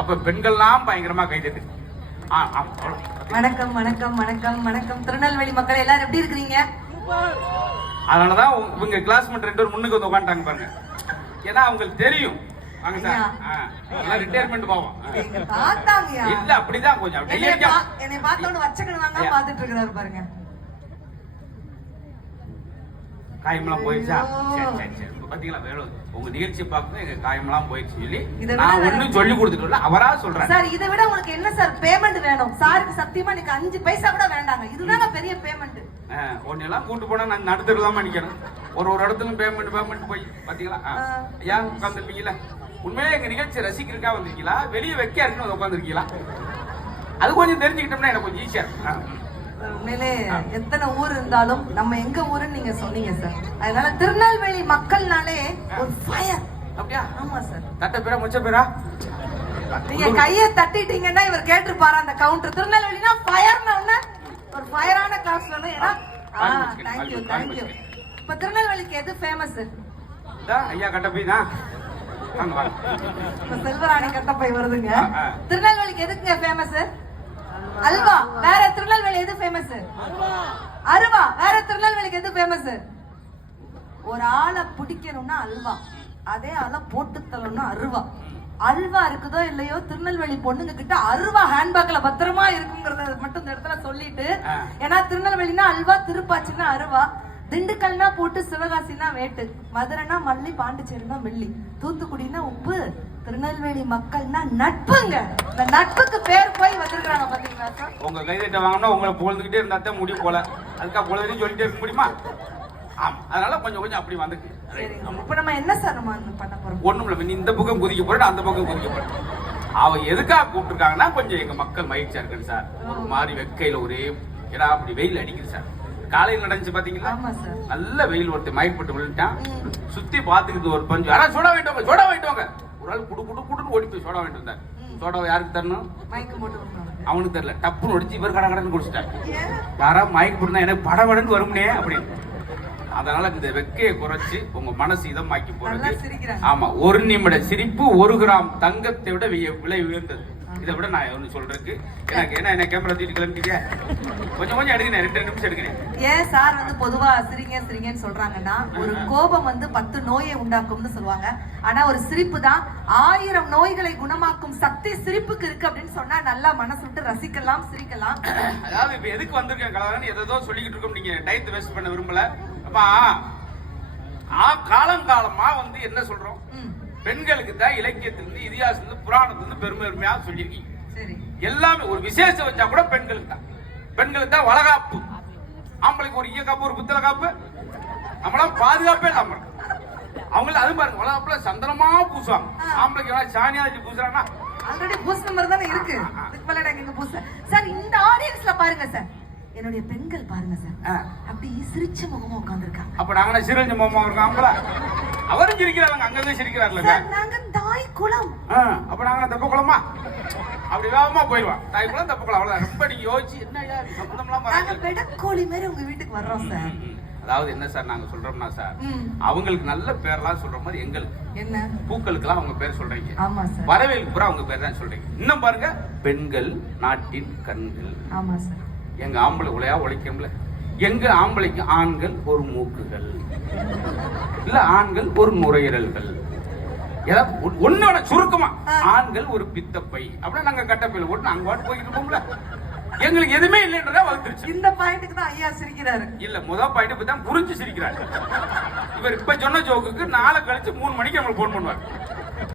அப்ப பெண்கள்லாம் பயங்கரமா கைதட்டு. வணக்கம் வணக்கம் வணக்கம் வணக்கம் திருநெல்வேலி மக்கள் எல்லாரும் எப்படி இருக்கிறீங்க? அதனாலதான் இவங்க கிளாஸ்மேட் 2 பேர் முன்னுக்கு வந்து உட்காந்துட்டாங்க பாருங்க. ஏன்னா அவங்களுக்கு தெரியும் வாங்க சார் ரிட்டையர்மெண்ட் போவோம் இல்ல அப்படிதான் கொஞ்சம் என்னை பார்த்தோன்னு வச்சக்கணுவாங்க பாத்துட்டு இருக்கிறாரு பாருங்க. காயமெல்லாம் போயிடுச்சா? பாத்தீங்களா வேணும் உங்க நிகழ்ச்சி பார்க்கணும் எங்க காயமெல்லாம் போயிடுச்சு சொல்லி நான் ஒண்ணும் சொல்லி கொடுத்துட்டு அவரா சொல்றேன். சார் இதை விட உங்களுக்கு என்ன சார் பேமெண்ட் வேணும்? சாருக்கு சத்தியமா எனக்கு 5 பைசா கூட வேண்டாங்க. இதுதாங்க பெரிய பேமெண்ட். ஒன்னெல்லாம் கூட்டு போனா நான் நடுத்தரலாம நிக்கிறேன். ஒரு இடத்துல பேமெண்ட் போய் பாத்தீங்களா? ஐயா உட்காந்துருப்பீங்களா? உண்மையிலே எங்க நிகழ்ச்சி ரசிக்கிறதுக்காக வந்திருக்கீங்களா வெளியே வைக்க இருக்குன்னு உட்காந்துருக்கீங்களா? அது கொஞ்சம் தெரிஞ்சுக்கிட்டோம்னா எனக்கு கொஞ்சம் ஈஸியா இருக்கும். உண்மையிலே எத்தனை ஊர் இருந்தாலும் நம்ம எங்க ஊருன்னு நீங்க சொன்னீங்க சார். அதனால திருநெல்வேலி மக்கள்னாலே ஒரு ஃபயர். அப்படியா? ஆமா சார். தட்ட பேரா முச்ச பேரா? நீங்க கையை தட்டிட்டீங்கன்னா இவர் கேட்டிருப்பாரு அந்த கவுண்டர். திருநெல்வேலினா ஃபயர்னா ஒண்ணு ஒரு ஃபயரான கிளாஸ் வேணும். ஏன்னா தேங்க்யூ. இப்ப திருநெல்வேலிக்கு எது ஃபேமஸ்? ஐயா கட்டப்பை தான். செல்வராணி கட்டப்பை வருதுங்க. திருநெல்வேலிக்கு எதுக்குங்க ஃபேமஸ்? அல்வா. வேற திருநெல்வேலி எது ஃபேமஸ்? அருவா. வேற திருநெல்வேலிக்கு எது ஃபேமஸ்? ஒரு ஆளை பிடிக்கணும்னா அல்வா, அதே ஆளை போட்டு தள்ளணும்னா அருவா. அல்வா இருக்குதோ இல்லையோ திருநெல்வேலி பொண்ணுங்க கிட்ட அருவா ஹேண்ட்பேக்ல பத்திரமா இருக்குங்கிறத மட்டும் இந்த இடத்துல சொல்லிட்டு, ஏன்னா திருநெல்வேலினா அல்வா, திருப்பாச்சின்னா அருவா, திண்டுக்கல்னா போட்டு, சிவகாசினா வேட்டு, மதுரைனா மல்லி, பாண்டிச்சேரினா மெல்லி, தூத்துக்குடினா உப்பு, திருநெல்வேலி மக்கள்னா நட்புங்க. இந்த நட்புக்கு பேர் போய் வந்திருக்காங்க பாத்தீங்களா சார்? உங்க கைதட்ட வாங்கினா உங்களை பொழுதுகிட்டே இருந்தா தான் முடியும் போல. அதுக்காக பொழுதுன்னு சொல்லிட்டே இருக்க முடியுமா? அதனால கொஞ்சம் அப்படி வந்துக்கு. இப்ப நம்ம என்ன சார் நம்ம பண்ண போறோம்? ஒண்ணும் இல்ல, நீ இந்த பக்கம் குதிக்க போற, அந்த பக்கம் குதிக்க போற. அவ எதுக்காக கூப்பிட்டுருக்காங்கன்னா கொஞ்சம் எங்க மக்கள் மகிழ்ச்சியா இருக்குன்னு சார். ஒரு மாதிரி வெக்கையில ஒரே ஏன்னா அப்படி வெயில் அடிக்குது சார். காலையில் நடந்துச்சு பாத்தீங்களா? நல்ல வெயில் ஒருத்தர் மயக்கப்பட்டு விழுந்துட்டான். சுத்தி பாத்துக்கிட்டு ஒரு பஞ்சு யாராவது சோடா வாங்கிட்டு ஒரு ஆள் குடுன்னு ஓடி போய் சோடா வாங்கிட்டு வந்தார். சோடாவை யாருக்கு தரணும்? அவனுக்கு தெரியல. டப்புன்னு ஒடிச்சு இவர் கடன்னு குடிச்சிட்டார். யாரா மயக்க போட்டுனா எனக்கு படபடன்னு வரும்னே அப்படின்னு. அதனால இந்த வெக்கையை குறைச்சு உங்க மனசு இதமாக்கி போறது. ஆமா, 1 நிமிட சிரிப்பு 1 கிராம் தங்கத்தை விட விலை உயர்ந்தது. இதை விட நான் ஒண்ணு சொல்றதுக்கு எனக்கு என்ன கேமரா தூக்கிட்டு கிளம்பிட்டீங்க? கொஞ்சம் எடுக்கிறேன், 2 நிமிஷம் எடுக்கிறேன். ஏன் சார் வந்து பொதுவா சிரிங்கன்னு சொல்றாங்கன்னா, ஒரு கோபம் வந்து 10 நோயை உண்டாக்கும்னு சொல்லுவாங்க. ஆனா ஒரு சிரிப்பு தான் 1000 நோய்களை குணமாக்கும் சக்தி சிரிப்புக்கு இருக்கு அப்படின்னு சொன்னா நல்லா மனசு விட்டு ரசிக்கலாம், சிரிக்கலாம். அதாவது இப்ப எதுக்கு வந்திருக்கேன் கலவரன்னு ஏதோ சொல்லிக்கிட்டு இருக்கோம். நீங்க டைம் வேஸ்ட் பண்ண விரும்பல. அப்பா காலங்காலமா வந்து என்ன சொல்றோம், பெண்களுக்கு தான் இலக்கியத்திலிருந்து, இதிகாசத்திலிருந்து, புராணத்திலிருந்து பெருமையா சொல்லியிருக்கீங்க. எல்லாமே ஒரு விசேஷம் வச்சா கூட பெண்களுக்கு தான் வளகாப்பு. ஆம்பளைக்கு ஒரு ஈய காப்பு, ஒரு புத்தல காப்பு, நம்மளாம் பாதுகாப்பே இல்லாம அவங்கள அது பாருங்க, வளகாப்புல சந்தனமா பூசுவாங்க. ஆம்பளைக்கு சாணியா வச்சு பூசுறாங்கன்னா ஆல்ரெடி பூசின மாதிரி தானே இருக்கு. சார் இந்த ஆடியன்ஸ்ல பாருங்க சார், என்னுடைய பெண்கள் பாருங்க சார், அப்படி சிரிச்ச முகமா உட்கார்ந்துருக்காங்க. அப்ப நாங்க சிரிச்ச முகமா இருக்காங்களா? அவரும் சிரிக்கிறாங்க, அங்கங்க சிரிக்கிறார்ல. நாங்க தாய் குளம். அப்ப நாங்க தப்பு குளமா? அப்படி வேகமா போயிடுவான். தாய் குளம் தப்பு குளம் அவ்வளவுதான். ரொம்ப நீங்க யோசிச்சு என்னையா சம்பந்தம்லாம் நாங்க பெடக்கோழி மாதிரி உங்க வீட்டுக்கு வர்றோம் சார். அதாவது என்ன சார் நாங்க சொல்றோம்னா சார், அவங்களுக்கு நல்ல பேர்லாம் சொல்ற மாதிரி எங்களுக்கு என்ன பூக்களுக்கெல்லாம் அவங்க பேர் சொல்றீங்க. ஆமா சார். வரவேலுக்கு பூரா அவங்க பேர் தான் சொல்றீங்க. இன்னும் பாருங்க, பெண்கள் நாட்டின் கண்கள். ஆமா சார். எங்க ஆம்பளை உலையா உழைக்கும்ல, எங்க ஆம்பளைக்கு ஆண்கள் ஒரு மூக்குகள் இல்ல, ஆண்கள் ஒரு நுரையீரல்கள், ஒன்னோட சுருக்கமா ஆண்கள் ஒரு பித்தப்பை. அப்படின்னா நாங்க கட்டப்பையில போட்டு அங்க பாட்டு போய்கிட்டு இருப்போம்ல. எங்களுக்கு எதுவுமே இல்லைன்றதா வளர்த்துருச்சு. இந்த பாயிண்ட்க்கு தான் ஐயா சிரிக்கிறாரு. இல்ல, முதல் பாயிண்ட் தான் புரிஞ்சு சிரிக்கிறாரு. இவர் இப்ப சொன்ன ஜோக்குக்கு நாளை கழிச்சு 3 மணிக்கு நம்மளுக்கு போன் பண்ணுவார்.